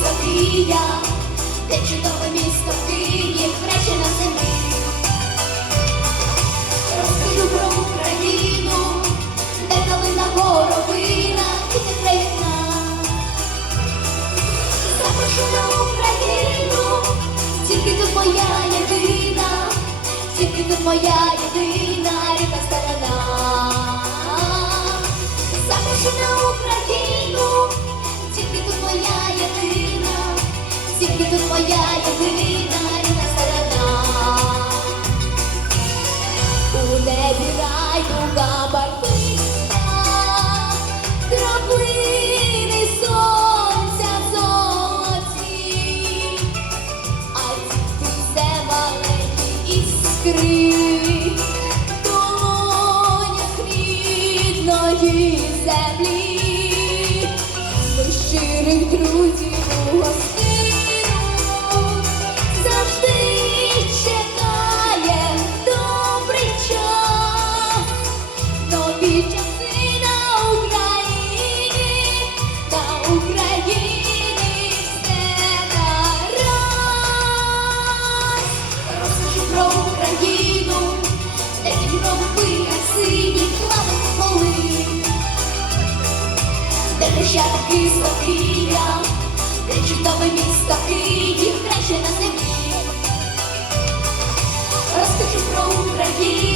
Софія, де чудове місто Київ, краще на землі. Розкажу про Україну, де калина горовина і де країна. Запрошую на Україну, тільки тут моя єдина, тільки тут моя єдина рідна сторона. Запрошую на Україну, тільки тут моя єдина, тільки тут моя єдина рідна сторона. У небі райдуга барвиста, краплини сонця золоті, а діти все маленькі іскри в долонях рідної землі. Ми щирих друзів у гостину завжди чекаєм добрий час. Нові часи на Україні все гаразд. Розкажу про Україну, де Дніпровий пиля синій плавить поли, де Хрещатик і Софія, де чудове місто Київ, краще на землі. Розкажу про Україну,